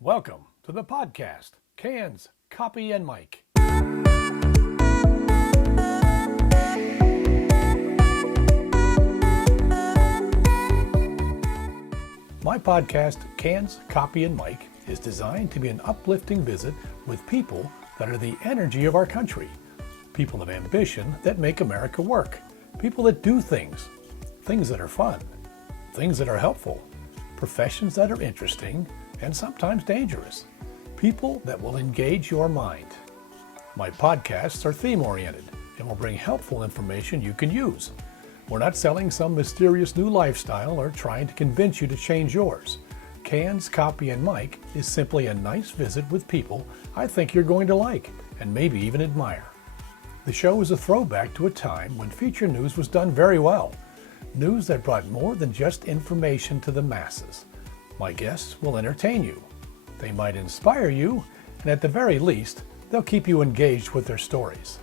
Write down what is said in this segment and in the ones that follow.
Welcome to the podcast, Cans, Copy, and Mike. My podcast, Cans, Copy, and Mike, is designed to be an uplifting visit with people that are the energy of our country, people of ambition that make America work, people that do things that are fun, things that are helpful, professions that are interesting, and sometimes dangerous. People that will engage your mind. My podcasts are theme-oriented and will bring helpful information you can use. We're not selling some mysterious new lifestyle or trying to convince you to change yours. Cans, Copy, and Mike is simply a nice visit with people I think you're going to like and maybe even admire. The show is a throwback to a time when feature news was done very well. News that brought more than just information to the masses. My guests will entertain you. They might inspire you, and at the very least, they'll keep you engaged with their stories.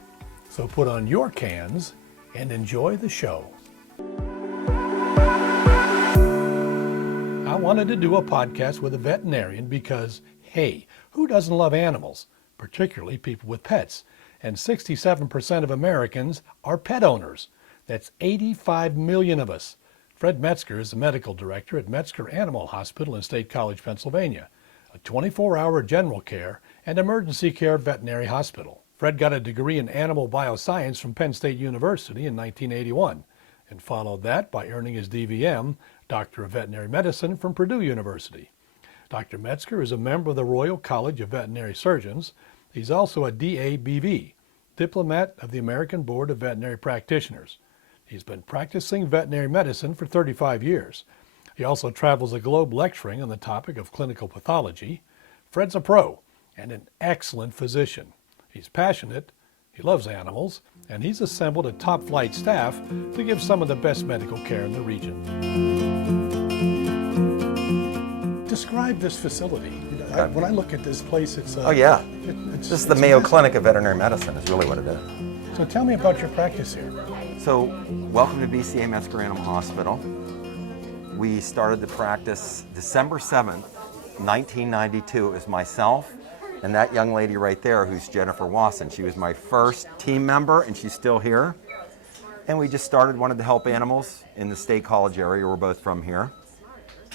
So put on your cans and enjoy the show. I wanted to do a podcast with a veterinarian because, hey, who doesn't love animals, particularly people with pets? And 67% of Americans are pet owners. That's 85 million of us. Fred Metzger is the medical director at Metzger Animal Hospital in State College, Pennsylvania, a 24-hour general care and emergency care veterinary hospital. Fred got a degree in animal bioscience from Penn State University in 1981 and followed that by earning his DVM, Doctor of Veterinary Medicine, from Purdue University. Dr. Metzger is a member of the Royal College of Veterinary Surgeons. He's also a DABV, diplomat of the American Board of Veterinary Practitioners. He's been practicing veterinary medicine for 35 years. He also travels the globe lecturing on the topic of clinical pathology. Fred's a pro and an excellent physician. He's passionate, he loves animals, and he's assembled a top-flight staff to give some of the best medical care in the region. Describe this facility. When I look at this place, it's... This is the Mayo Clinic of Veterinary Medicine is really what it is. So tell me about your practice here. So, welcome to BCA Metzger Animal Hospital. We started the practice December 7th, 1992. It was myself and that young lady right there who's Jennifer Wasson. She was my first team member and she's still here. And we just wanted to help animals in the State College area. We're both from here.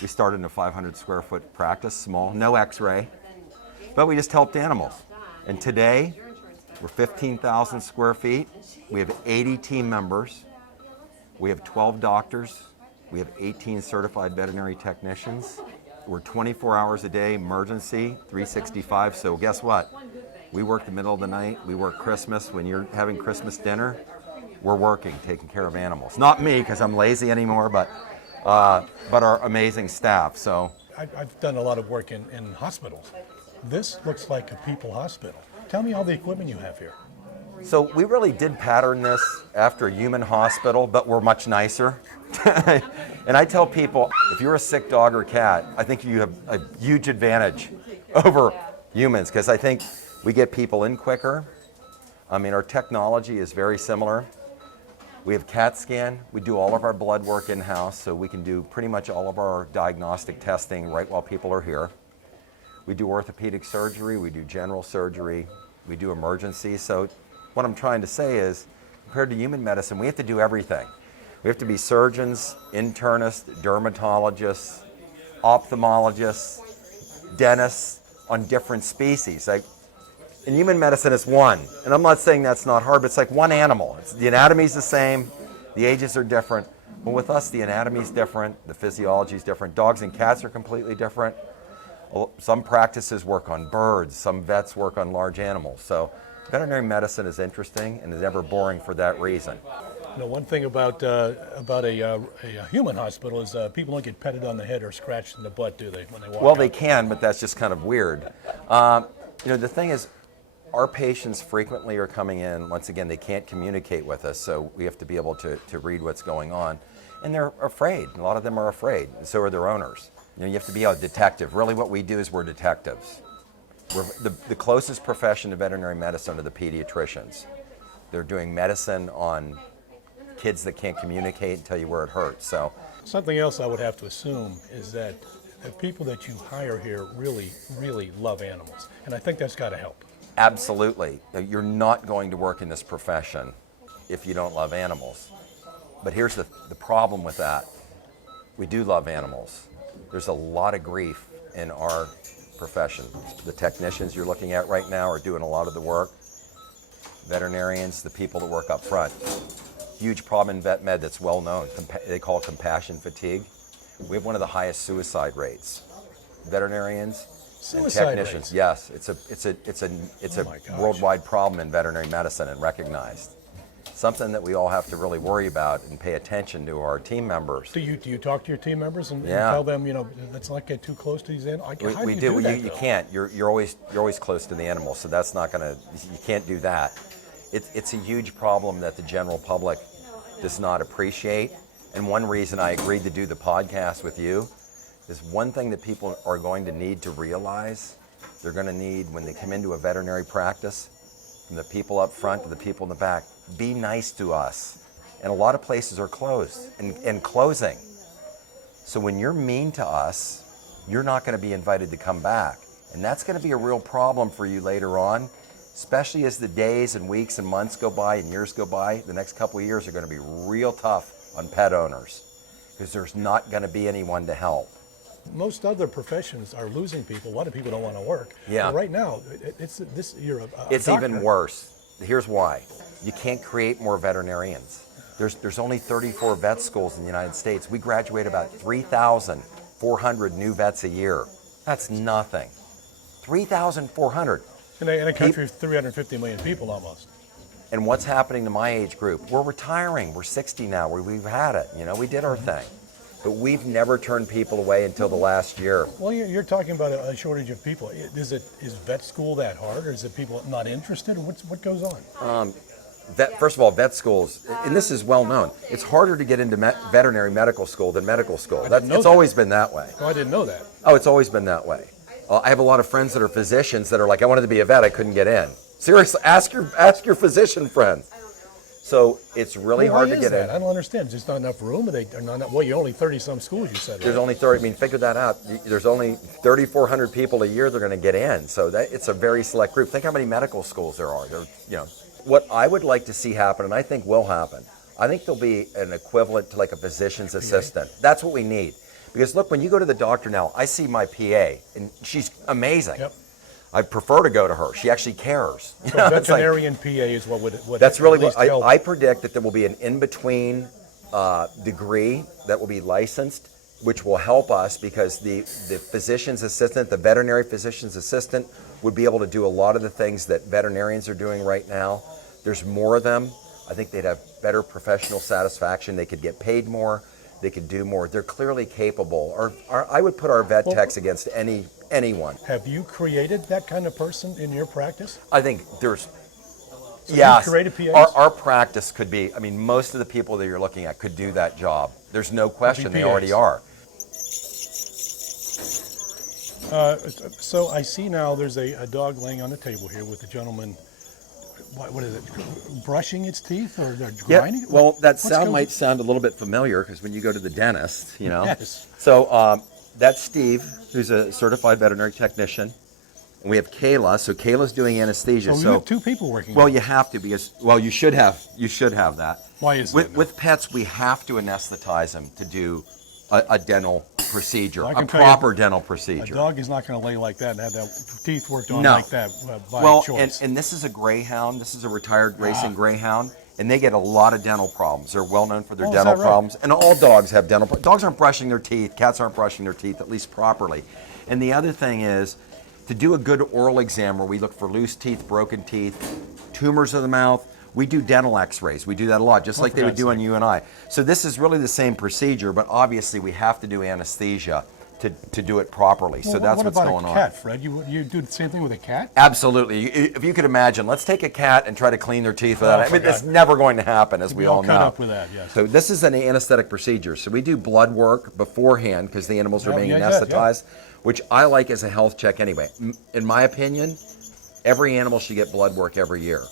We started in a 500 square foot practice, small, no x-ray, but we just helped animals. And today, we're 15,000 square feet. We have 80 team members. We have 12 doctors. We have 18 certified veterinary technicians. We're 24 hours a day, emergency, 365. So guess what? We work the middle of the night. We work Christmas. When you're having Christmas dinner, we're working, taking care of animals. Not me, because I'm lazy anymore, but our amazing staff. So I've done a lot of work in hospitals. This looks like a people hospital. Tell me all the equipment you have here. So we really did pattern this after a human hospital, but we're much nicer. And I tell people, if you're a sick dog or cat, I think you have a huge advantage over humans, because I think we get people in quicker. I mean, our technology is very similar. We have CAT scan. We do all of our blood work in-house, so we can do pretty much all of our diagnostic testing right while people are here. We do orthopedic surgery, we do general surgery, we do emergencies. So what I'm trying to say is, compared to human medicine, we have to do everything. We have to be surgeons, internists, dermatologists, ophthalmologists, dentists on different species. Like in human medicine, it's one. And I'm not saying that's not hard, but it's like one animal. The anatomy's the same, the ages are different. But with us, the anatomy's different, the physiology's different. Dogs and cats are completely different. Some practices work on birds, some vets work on large animals. So veterinary medicine is interesting and is never boring for that reason. You know, one thing about a human hospital is people don't get petted on the head or scratched in the butt, do they, when they walk Well, out? they can, but that's just kind of weird. The thing is, our patients frequently are coming in, once again, they can't communicate with us, so we have to be able to read what's going on. And they're afraid. A lot of them are afraid, and so are their owners. You have to be a detective. Really what we do is we're detectives. We're the closest profession to veterinary medicine are the pediatricians. They're doing medicine on kids that can't communicate and tell you where it hurts. So something else I would have to assume is that the people that you hire here really, really love animals. And I think that's got to help. Absolutely. You're not going to work in this profession if you don't love animals. But here's the problem with that. We do love animals. There's a lot of grief in our profession. The technicians you're looking at right now are doing a lot of the work. Veterinarians, the people that work up front. Huge problem in vet med that's well known. They call it compassion fatigue. We have one of the highest suicide rates. Veterinarians and technicians. Rates. Yes, it's a worldwide problem in veterinary medicine and recognized. Something that we all have to really worry about and pay attention to our team members. Do you talk to your team members and tell them, let's not get too close to these animals? We do. You can't. You're always close to the animals, so that's not gonna. You can't do that. It's a huge problem that the general public does not appreciate. And one reason I agreed to do the podcast with you is one thing that people are going to need to realize. They're going to need when they come into a veterinary practice, from the people up front to the people in the back. Be nice to us. And a lot of places are closed and closing. So when you're mean to us, you're not going to be invited to come back. And that's going to be a real problem for you later on, especially as the days and weeks and months go by and years go by. The next couple of years are going to be real tough on pet owners because there's not going to be anyone to help. Most other professions are losing people. A lot of people don't want to work. Yeah. But right now, it's It's doctor. even worse. Here's why. You can't create more veterinarians. There's only 34 vet schools in the United States. We graduate about 3,400 new vets a year. That's nothing. 3,400. In a country of 350 million people almost. And what's happening to my age group? We're retiring. We're 60 now. We've had it. We did our thing. But we've never turned people away until the last year. Well, you're talking about a shortage of people. Is vet school that hard, or is it people not interested, or what goes on? First of all, vet schools, and this is well known, it's harder to get into veterinary medical school than medical school. It's always been that way. Oh, I didn't know that. Oh, it's always been that way. I have a lot of friends that are physicians that are like, I wanted to be a vet, I couldn't get in. Seriously, ask your physician friends. So it's really hard to get in. I don't understand. There's just not enough room. Well, you're only 30-some schools, you said. There's only 30. I mean, figure that out. There's only 3,400 people a year they're going to get in. So it's a very select group. Think how many medical schools there are. What I would like to see happen, and I think will happen, I think there'll be an equivalent to like a physician's assistant. That's what we need. Because look, when you go to the doctor now, I see my PA, and she's amazing. Yep. I prefer to go to her. She actually cares. So veterinarian PA is what that's really what I predict, that there will be an in-between degree that will be licensed, which will help us because the physician's assistant, the veterinary physician's assistant, would be able to do a lot of the things that veterinarians are doing right now. There's more of them. I think they'd have better professional satisfaction. They could get paid more. They could do more. They're clearly capable. I would put our vet techs against anyone. Have you created that kind of person in your practice? I think there's. So yes, you've created PAs? Our practice could be. I mean, most of the people that you're looking at could do that job. There's no question they already are. So I see now there's a dog laying on the table here with the gentleman. What is it? Brushing its teeth or grinding? Yeah. Well, that sound might sound a little bit familiar because when you go to the dentist, Yes. So that's Steve, who's a certified veterinary technician, and we have Kayla. So Kayla's doing anesthesia. So you have two people working. Well, you have to because you should have that. Why is that? With pets, we have to anesthetize them to do a dental procedure, Well, a proper dental procedure. A dog is not going to lay like that and have their teeth worked on like that by choice. And this is a greyhound. This is a retired racing greyhound, and they get a lot of dental problems. They're well known for their dental problems, and all dogs have dental problems. Dogs aren't brushing their teeth. Cats aren't brushing their teeth, at least properly. And the other thing is, to do a good oral exam where we look for loose teeth, broken teeth, tumors of the mouth, we do dental x-rays. We do that a lot, just like they would do on you and I. So this is really the same procedure, but obviously we have to do anesthesia to do it properly. So that's what's going on. What about a cat, Fred? You do the same thing with a cat? Absolutely. If you could imagine, let's take a cat and try to clean their teeth without it. I mean, that's never going to happen, as we all know. Up with that, yes. So this is an anesthetic procedure. So we do blood work beforehand because the animals are being anesthetized, which I like as a health check anyway. In my opinion, every animal should get blood work every year.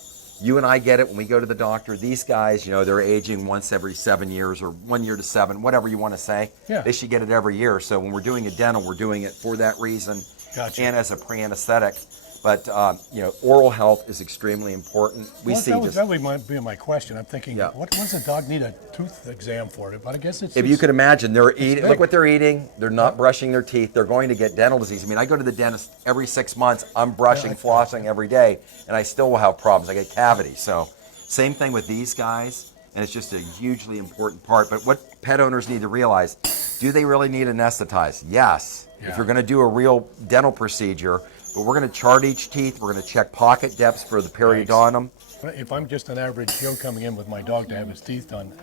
You and I get it when we go to the doctor. These guys, you know, they're aging once every 7 years or 1 year to 7, whatever you want to say. Yeah. They should get it every year. So when we're doing a dental, we're doing it for that reason. Gotcha. And as a pre-anesthetic. But, you know, oral health is extremely important. That would be my question. I'm thinking, Yeah. what does a dog need a tooth exam for? But I guess it's... If you could imagine, they're eating. big. Look what they're eating. They're not brushing their teeth. They're going to get dental disease. I mean, I go to the dentist every 6 months. I'm brushing, flossing every day, and I still will have problems. I get cavities. So, same thing with these guys, and it's just a hugely important part. But what pet owners need to realize: do they really need anesthetized? Yes. Yeah. If you're going to do a real dental procedure, but we're going to chart each teeth. We're going to check pocket depths for the periodontum. If I'm just an average Joe coming in with my dog to have his teeth done,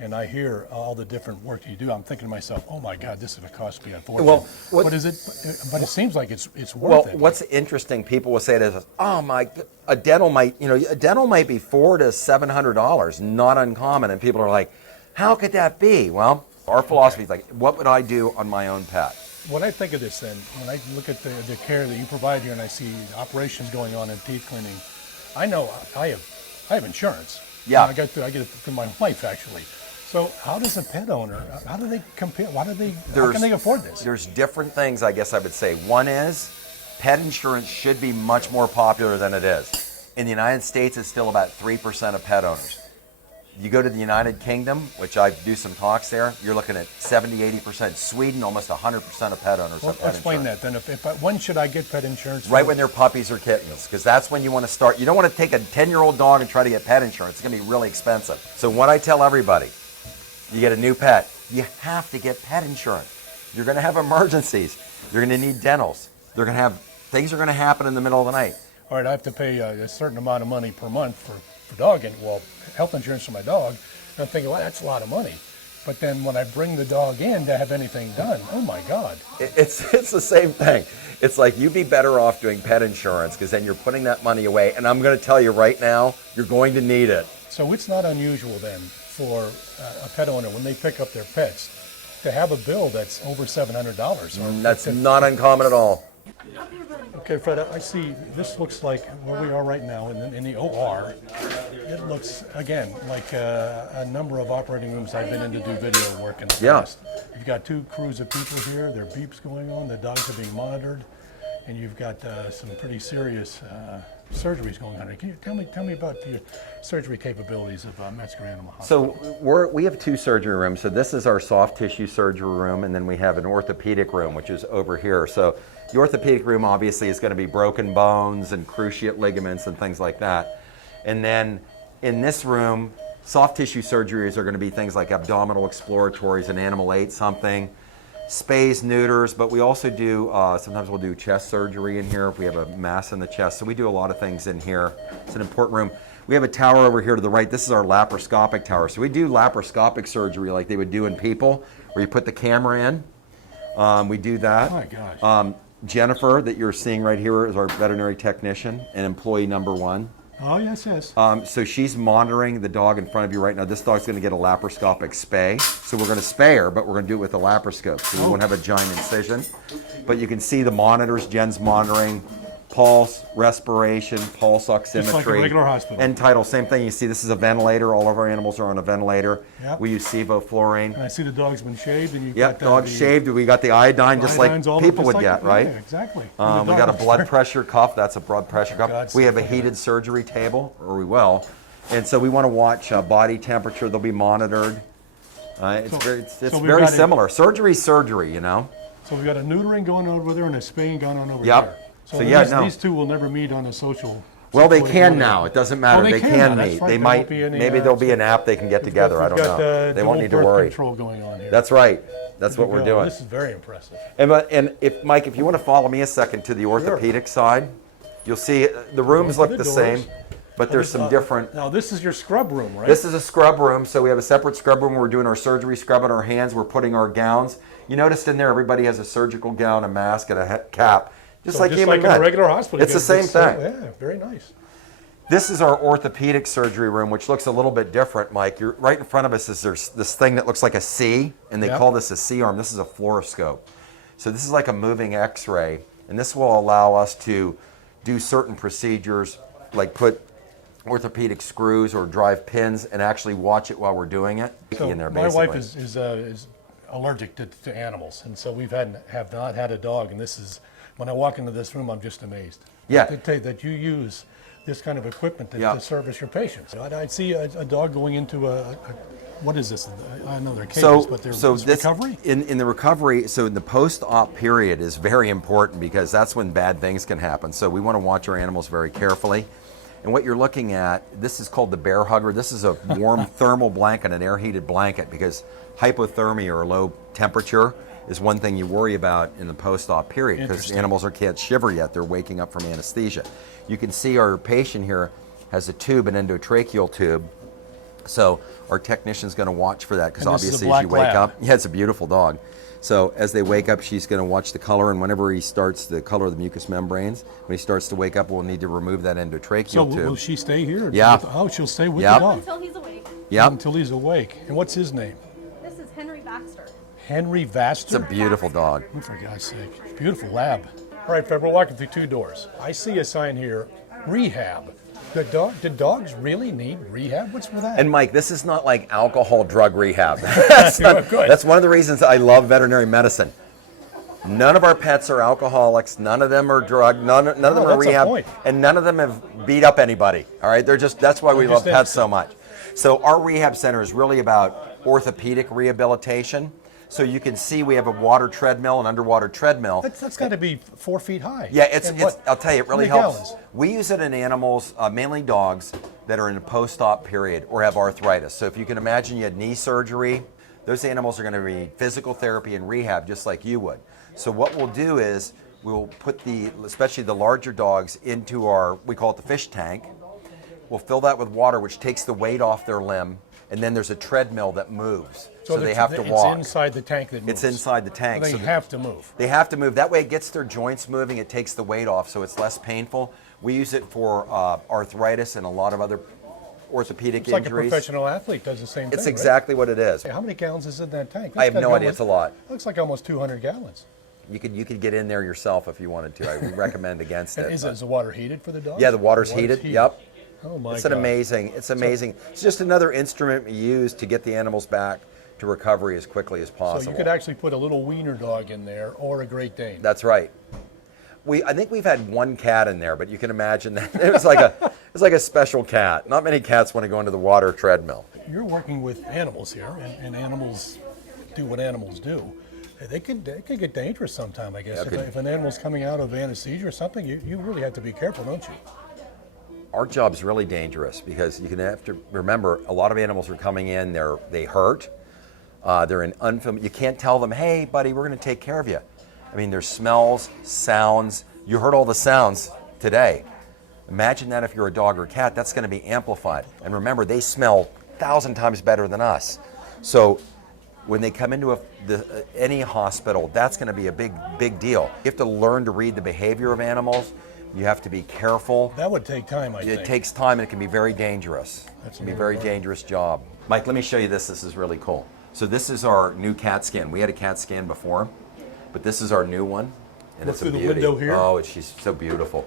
and I hear all the different work you do, I'm thinking to myself, oh my God, this is going to cost me a fortune. Well, what is it? But it seems like it's worth Well, it. what's interesting, people will say this: "Oh my, a dental might be $400 to $700, not uncommon." And people are like, "How could that be?" Well, our philosophy is like, "What would I do on my own pet?" When I think of this, then, when I look at the care that you provide here, and I see operations going on and teeth cleaning, I know I have insurance. Yeah. I get it through my wife, actually. So how does a pet owner? How do they compare? How can they afford this? There's different things, I guess I would say. One is, pet insurance should be much more popular than it is. In the United States, it's still about 3% of pet owners. You go to the United Kingdom, which I do some talks there, you're looking at 70, 80%. Sweden, almost 100% of pet owners have pet Explain insurance. that then. When should I get pet insurance? Right when they're puppies or kittens, because that's when you want to start. You don't want to take a 10-year-old dog and try to get pet insurance. It's going to be really expensive. So what I tell everybody, you get a new pet, you have to get pet insurance. You're going to have emergencies. You're going to need dentals. Things are going to happen in the middle of the night. All right, I have to pay a certain amount of money per month for dog, and health insurance for my dog. And I'm thinking, well, that's a lot of money. But then when I bring the dog in to have anything done, oh my God. It's the same thing. It's like you'd be better off doing pet insurance, because then you're putting that money away. And I'm going to tell you right now, you're going to need it. So it's not unusual then for a pet owner, when they pick up their pets, to have a bill that's over $700. That's not uncommon at all. Okay, Fred, I see this looks like where we are right now in the OR. It looks, again, like a number of operating rooms I've been in to do video work in the past. You've got 2 crews of people here. There are beeps going on. The dogs are being monitored. And you've got some pretty serious surgeries going on. Can you tell me about your surgery capabilities of Metzger Animal Hospital? So we have 2 surgery rooms. So this is our soft tissue surgery room, and then we have an orthopedic room, which is over here. So the orthopedic room obviously is going to be broken bones and cruciate ligaments and things like that. And then in this room, soft tissue surgeries are going to be things like abdominal exploratories, an animal ate something, spays, neuters, but we also do, sometimes we'll do chest surgery in here if we have a mass in the chest. So we do a lot of things in here. It's an important room. We have a tower over here to the right. This is our laparoscopic tower. So we do laparoscopic surgery like they would do in people, where you put the camera in. We do that. Oh my gosh. Jennifer, that you're seeing right here, is our veterinary technician and employee number 1. Oh, yes, yes. So she's monitoring the dog in front of you right now. This dog's going to get a laparoscopic spay. So we're going to spay her, but we're going to do it with a laparoscope. So we won't have a giant incision. But you can see the monitors. Jen's monitoring pulse, respiration, pulse oximetry. Just like a regular hospital. And tidal, same thing. You see this is a ventilator. All of our animals are on a ventilator. Yep. We use sevoflurane. And I see the dog's been shaved. And you've Yep, got dog shaved. We got the iodine, just like people would get, right? Yeah, exactly. We got a blood pressure cuff. That's a blood pressure cuff. We have a heated surgery table, or we will. And so we want to watch body temperature. They'll be monitored. It's very similar. Surgery's surgery, you know. So we've got a neutering going on over there and a spaying going on over Yep. there. So these 2 will never meet on a social. Well, they can now. It doesn't matter. Oh, they can meet. Right. They might. Maybe there'll be an app they can get together. I don't know. They won't need to worry. Control going on here. That's right. That's what we're doing. This is very impressive. And if Mike, if you want to follow me a second to the orthopedic side, you'll see the rooms look the same, but there's some different. Now this is your scrub room, right? This is a scrub room. So we have a separate scrub room where we're doing our surgery, scrubbing our hands. We're putting our gowns. You noticed in there, everybody has a surgical gown, a mask, and a cap. Just like in a regular hospital. It's the same thing. Yeah, very nice. This is our orthopedic surgery room, which looks a little bit different, Mike. You're right in front of us is there's this thing that looks like a C, and they call this a C-arm. This is a fluoroscope. So this is like a moving X-ray, and this will allow us to do certain procedures, like put orthopedic screws or drive pins and actually watch it while we're doing it. So In there, my basically. wife is allergic to animals, and so have not had a dog. And this is, when I walk into this room, I'm just amazed. Yeah. That you use this kind of equipment Yeah. to service your patients. I'd see a dog going into what is this? I know they're cages, but they're recovery? In the recovery, so in the post-op period is very important because that's when bad things can happen. So we want to watch our animals very carefully. And what you're looking at, this is called the bear hugger. This is a warm thermal blanket, an air-heated blanket, because hypothermia or low temperature is one thing you worry about in the post-op period because animals can't shiver yet. They're waking up from anesthesia. You can see our patient here has a tube, an endotracheal tube. So our technician's going to watch for that because obviously as you wake up, yeah, it's a beautiful dog. So as they wake up, she's going to watch the color, and whenever he starts the color of the mucous membranes, when he starts to wake up, we'll need to remove that endotracheal tube. So will she stay here? Yeah. She'll stay with the dog until he's awake. Yeah. Until he's awake. And what's his name? This is Henry Baxter. Henry Vaster. It's a beautiful dog. Oh, for God's sake. It's a beautiful lab. All right, Fred, we're walking through two doors. I see a sign here, rehab. Did dogs really need rehab? What's with that? And Mike, this is not like alcohol drug rehab. That's one of the reasons I love veterinary medicine. None of our pets are alcoholics. None of them are drugged. None of them are rehab, and none of them have beat up anybody. All right, that's why we love pets so much. So our rehab center is really about orthopedic rehabilitation. So you can see we have a water treadmill, an underwater treadmill. That's got to be 4 feet high. Yeah, I'll tell you, it really helps. Gallons? We use it in animals, mainly dogs, that are in a post-op period or have arthritis. So if you can imagine you had knee surgery, those animals are going to need physical therapy and rehab just like you would. So what we'll do is we'll put especially the larger dogs into we call it the fish tank. We'll fill that with water, which takes the weight off their limb, and then there's a treadmill that moves. So they have to walk. It's inside the tank that moves. It's inside the tank. So they have to move. They have to move. That way it gets their joints moving. It takes the weight off, so it's less painful. We use it for arthritis and a lot of other orthopedic injuries. Like a professional athlete does the same thing. It's exactly what it is. How many gallons is in that tank? I have no idea. It's a lot. Looks like almost 200 gallons. You could get in there yourself if you wanted to. I would recommend against it. Is the water heated for the dogs? Yeah, the water's heated. Yep. Oh my God. It's amazing. It's just another instrument we use to get the animals back to recovery as quickly as possible. So you could actually put a little wiener dog in there or a Great Dane. That's right. I think we've had one cat in there, but you can imagine that it was like a special cat. Not many cats want to go into the water treadmill. You're working with animals here, and animals do what animals do. They could get dangerous sometime, I guess. If an animal's coming out of anesthesia or something, you really have to be careful, don't you? Our job's really dangerous because you have to remember a lot of animals are coming in. They hurt. They're in unfamiliar. You can't tell them, "Hey, buddy, we're going to take care of you." I mean, there's smells, sounds. You heard all the sounds today. Imagine that if you're a dog or cat, that's going to be amplified. And remember, they smell 1,000 times better than us. So when they come into any hospital, that's going to be a big deal. You have to learn to read the behavior of animals. You have to be careful. That would take time, I think. It takes time, and it can be very dangerous. It can be a very dangerous job. Mike, let me show you this. This is really cool. So this is our new CAT scan. We had a CAT scan before, but this is our new one. And Look it's a through the beauty. window here? Oh, she's so beautiful.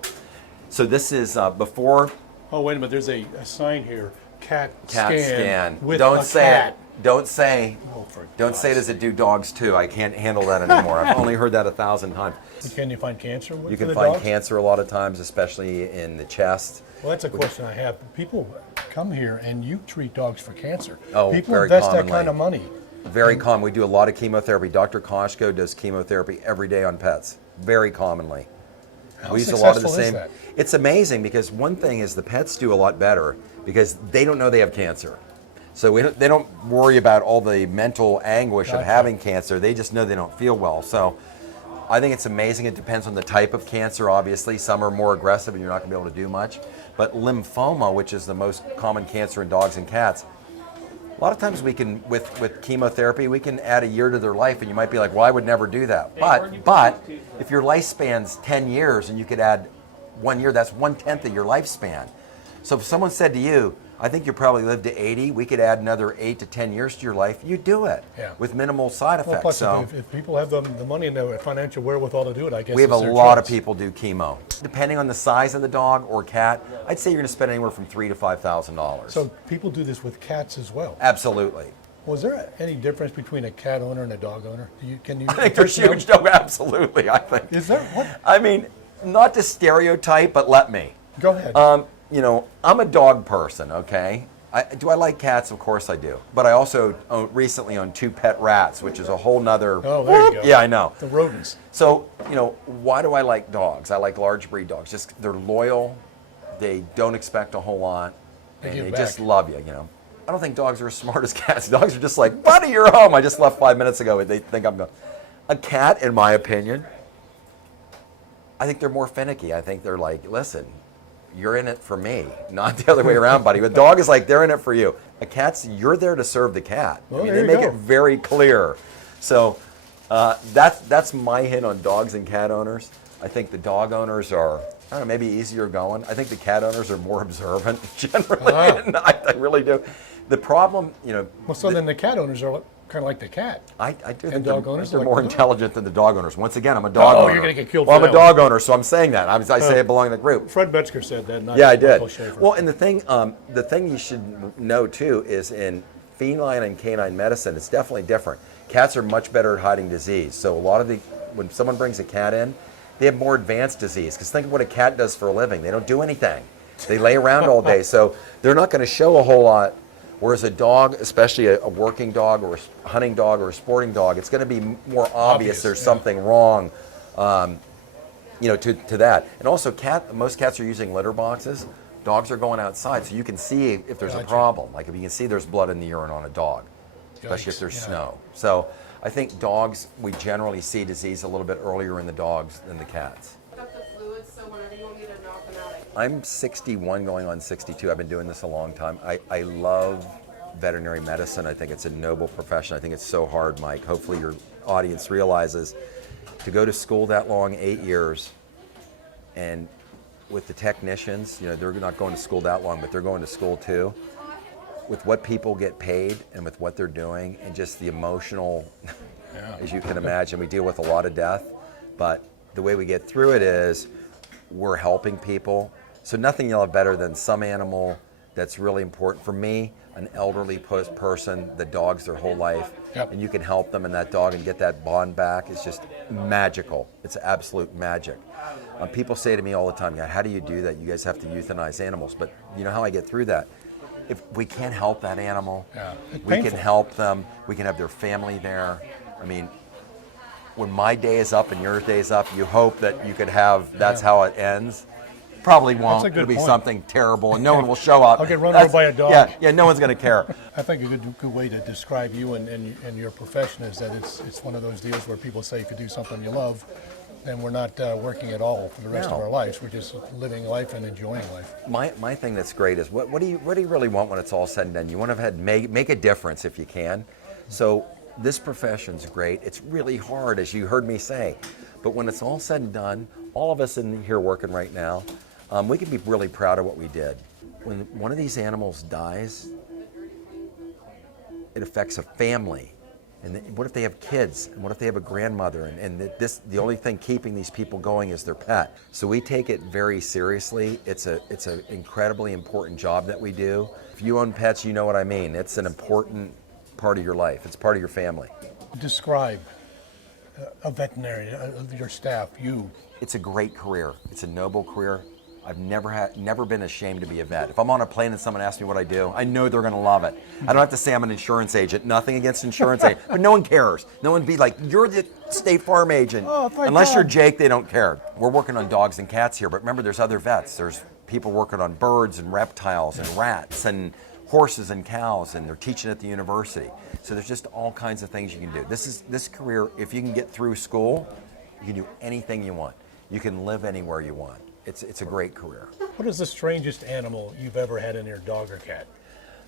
So this is before. Oh, wait a minute. There's a sign here. CAT scan. with Don't a say cat. it. Don't say. Oh, for Don't say, God's does it do dogs too? I can't handle that anymore. I've only heard that 1,000 times. Can you find cancer You for can the find dogs? cancer a lot of times, especially in the chest. Well, that's a question I have. People come here and you treat dogs for cancer. Oh, People very invest commonly. that kind of money. Very common. We do a lot of chemotherapy. Dr. Koshko does chemotherapy every day on pets, very commonly. How We use a lot of the successful is same. that? It's amazing because one thing is the pets do a lot better because they don't know they have cancer. So they don't worry about all the mental anguish of Gotcha. having cancer. They just know they don't feel well. So I think it's amazing. It depends on the type of cancer, obviously. Some are more aggressive and you're not going to be able to do much. But lymphoma, which is the most common cancer in dogs and cats, a lot of times we can, with chemotherapy, we can add a year to their life, and you might be like, well, I would never do that. But if your lifespan's 10 years and you could add 1 year, that's 1/10 of your lifespan. So if someone said to you, I think you probably live to 80. We could add another 8 to 10 years to your life. You do it with minimal side effects. Well, plus, so if people have the money and the financial wherewithal to do it, I guess we have a it's their lot of choice. people do chemo. Depending on the size of the dog or cat, I'd say you're going to spend anywhere from $3,000 to $5,000. So people do this with cats as well. Absolutely. Was there any difference between a cat owner and a dog owner? Can you? I think there's huge. No, absolutely. I think. Is there? What? I mean, not to stereotype, but let me. Go ahead. You know, I'm a dog person. Okay. Do I like cats? Of course I do. But I also recently owned 2 pet rats, which is a whole nother. Oh, there you go. Yeah, I know. The rodents. So, you know, why do I like dogs? I like large breed dogs. Just they're loyal. They don't expect a whole lot, and they just love you. You know. I don't think dogs are as smart as cats. Dogs are just like, buddy, you're home. I just left 5 minutes ago. They think I'm going. A cat, in my opinion, I think they're more finicky. I think they're like, listen, you're in it for me, not the other way around, buddy. A dog is like, they're in it for you. A cat's, you're there to serve the cat. Well, I mean, there they you make go. it very clear. So that's my hint on dogs and cat owners. I think the dog owners are, I don't know, maybe easier going. I think the cat owners are more observant generally. And I really do. The problem, you know. Well, so then the cat owners are kind of like the cat. I do And think dog owners they're are like more the dog. intelligent than the dog owners. Once again, I'm a dog owner. You're going to get killed Well, for I'm a dog owner, so I'm saying that. I say I belong in the group. Fred Metzger said that. Not Yeah, I did. Michael Schaefer. Well, and the thing you should know too is in feline and canine medicine, it's definitely different. Cats are much better at hiding disease. So a lot of when someone brings a cat in, they have more advanced disease. Because think of what a cat does for a living. They don't do anything. They lay around all day, so they're not going to show a whole lot. Whereas a dog, especially a working dog or a hunting dog or a sporting dog, it's going to be more obvious there's something wrong, you know, to that. And also, most cats are using litter boxes. Dogs are going outside, so you can see if there's a problem. Like if you can see there's blood in the urine on a dog, especially if there's snow. So I think dogs, we generally see disease a little bit earlier in the dogs than the cats. Got the fluids, so whenever you want me to knock them out. I'm 61 going on 62. I've been doing this a long time. I love veterinary medicine. I think it's a noble profession. I think it's so hard, Mike. Hopefully your audience realizes to go to school that long, 8 years, and with the technicians, you know, they're not going to school that long, but they're going to school too. With what people get paid and with what they're doing and just the emotional, as you can imagine, we deal with a lot of death, but the way we get through it is we're helping people. So nothing you'll have better than some animal that's really important. For me, an elderly person that dogs their whole life, and you can help them and that dog and get that bond back. It's just magical. It's absolute magic. People say to me all the time, "Yeah, how do you do that? You guys have to euthanize animals." But you know how I get through that? If we can't help that animal, we can help them. We can have their family there. I mean, when my day is up and your day is up, you hope that you could have, that's how it ends. Probably won't. That's a good It'll be point. something terrible and no one will show up. I'll get run over by a dog. Yeah, no one's going to care. I think a good way to describe you and your profession is that it's one of those deals where people say if you do something you love, then we're not working at all for the rest of our lives. We're just living life and enjoying life. My thing that's great is what do you really want when it's all said and done? You want to make a difference if you can. So this profession's great. It's really hard, as you heard me say. But when it's all said and done, all of us in here working right now, we can be really proud of what we did. When one of these animals dies, it affects a family. And what if they have kids? And what if they have a grandmother? And the only thing keeping these people going is their pet. So we take it very seriously. It's an incredibly important job that we do. If you own pets, you know what I mean. It's an important part of your life. It's part of your family. Describe a veterinarian, your staff, you. It's a great career. It's a noble career. I've never been ashamed to be a vet. If I'm on a plane and someone asks me what I do, I know they're going to love it. I don't have to say I'm an insurance agent. Nothing against insurance agents, but no one cares. No one be like, you're the State Farm agent. Oh, thank Unless God. you're Jake, they don't care. We're working on dogs and cats here, but remember, there's other vets. There's people working on birds and reptiles and rats and horses and cows, and they're teaching at the university. So there's just all kinds of things you can do. This career, if you can get through school, you can do anything you want. You can live anywhere you want. It's a great career. What is the strangest animal you've ever had in your dog or cat?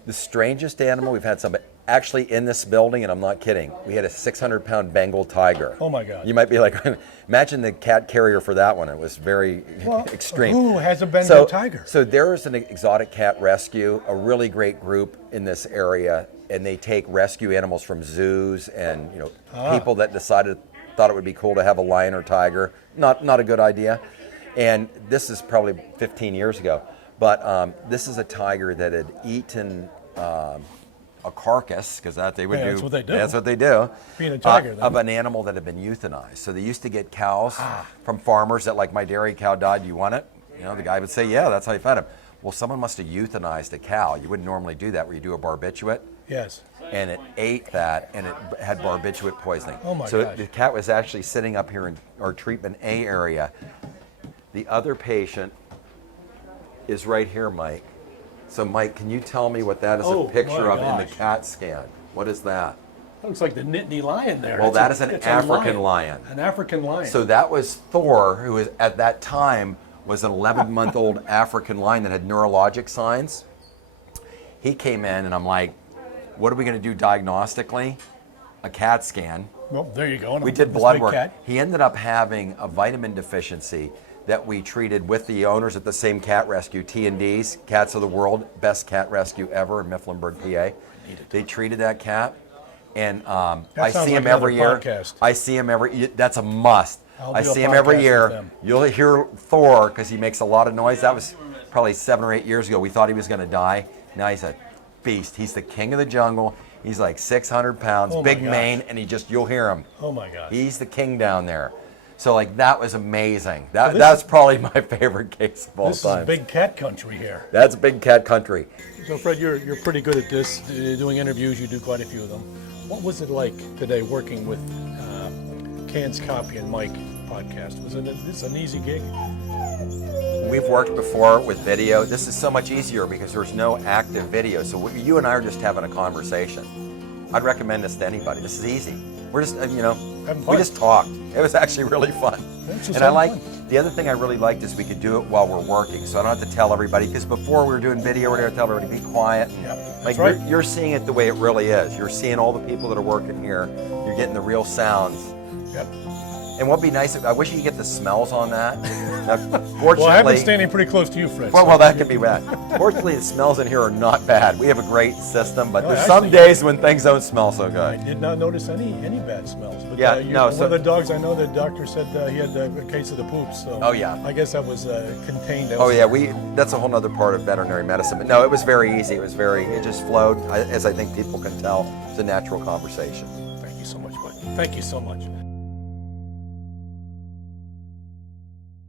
The strangest animal, we've had some, actually in this building, and I'm not kidding, we had a 600-pound Bengal tiger. Oh my God. You might be like, imagine the cat carrier for that one. It was very extreme. Who has a Bengal tiger? So there is an exotic cat rescue, a really great group in this area, and they take rescue animals from zoos and people that thought it would be cool to have a lion or tiger. Not a good idea. And this is probably 15 years ago. But this is a tiger that had eaten a carcass, because that's what they do. That's what they do. Being a tiger, of an animal that had been euthanized. So they used to get cows from farmers that, like, my dairy cow died, do you want it? The guy would say, yeah, that's how you fed him. Well, someone must have euthanized a cow. You wouldn't normally do that where you do a barbiturate. Yes. And it ate that, and it had barbiturate poisoning. Oh my So gosh. the cat was actually sitting up here in our treatment A area. The other patient is right here, Mike. So, Mike, can you tell me what that is a picture of in the CAT scan? What is that? That looks like the Nittany lion there. Well, that is an African lion. An African lion. So that was Thor, who was, at that time was an 11-month-old African lion that had neurologic signs. He came in, and I'm like, what are we going to do diagnostically? A CAT scan. Well, there you go. We did blood work. He ended up having a vitamin deficiency that we treated with the owners at the same cat rescue, T&D's, Cats of the World, best cat rescue ever in Mifflinburg, PA. They treated that cat, and I see him every year. I see him every. That's a must. I see him every year. You'll hear Thor because he makes a lot of noise. That was probably 7 or 8 years ago. We thought he was going to die. Now he's a beast. He's the king of the jungle. He's like 600 pounds, big mane, and you'll hear him. Oh my gosh. He's the king down there. So, like, that was amazing. That's probably my favorite case of all time. This is big cat country here. That's big cat country. So, Fred, you're pretty good at this, doing interviews. You do quite a few of them. What was it like today working with Can's Copy and Mike podcast? Was this an easy gig? We've worked before with video. This is so much easier because there's no active video. So you and I are just having a conversation. I'd recommend this to anybody. This is easy. We're just, we just talked. It was actually really fun. And I like, the other thing I really liked is we could do it while we're working. So I don't have to tell everybody, because before we were doing video, we were going to tell everybody, be quiet. Like right. You're seeing it the way it really is. You're seeing all the people that are working here. You're getting the real sounds. Yep. And what'd be nice, I wish you could get the smells on that. Fortunately, well, I've been standing pretty close to you, Fred. Well, that could be bad. Fortunately, the smells in here are not bad. We have a great system, but there's some actually, days when things don't smell so good. I did not notice any bad smells. But one of the dogs, I know the doctor said he had a case of the poops. So I guess that was contained. That's a whole other part of veterinary medicine. But no, it was very easy. It just flowed, as I think people can tell. It's a natural conversation. Thank you so much, Mike. Thank you so much.